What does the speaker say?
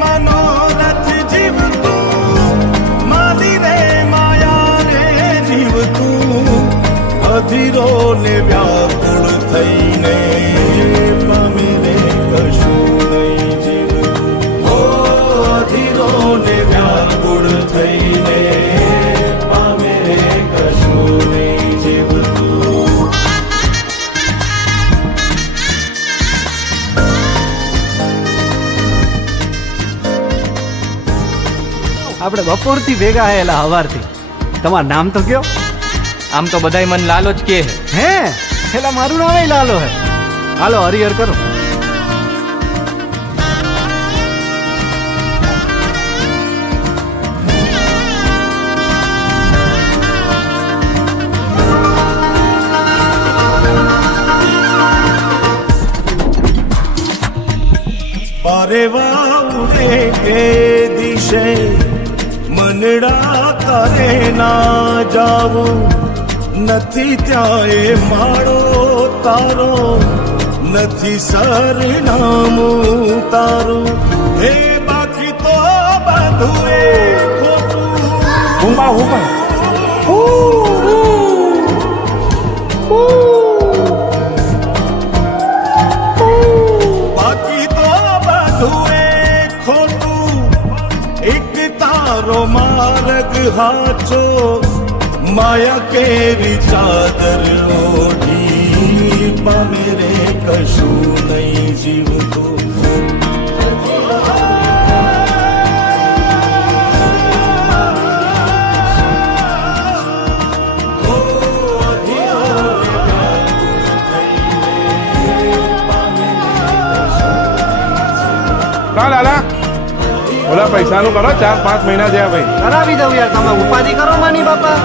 મનોરથ જીવતું માલી રે માયા રે જીવતું અધીરો ને વ્યાકુળ થઈને પામે રે કશું નહીં જીવતું ઓ અધીરો ને વ્યાકુળ થઈને પામે રે કશું નહીં જીવતું. આપણે બપોરથી ભેગા હેલા હવારથી. તમારું નામ તો કયો? આમ તો બધાય મન લાલો જ કે હે હેલા મારું નામ લાલો હે. હાલો હરિહર કરો. અરે વાઉરે એ દિશે મનડા તારે ના જાવું નથી ત્યાં એ માળો તારો નથી સરનામું તારું હે બાકી તો બધું એ ખોટું. બાકી તો બધું એ ખોટું એક તારો માર્ગ હાચો માયા કેરી ચાદર ઓઢી પામે રે કશું નહીં જીવતું. કા લાલા ઓલા પૈસાનું કરો 4-5 મહિના થયા ભાઈ. કરાવી દઉં યાર, તમે ઉપાધિ કરો માની બાપા.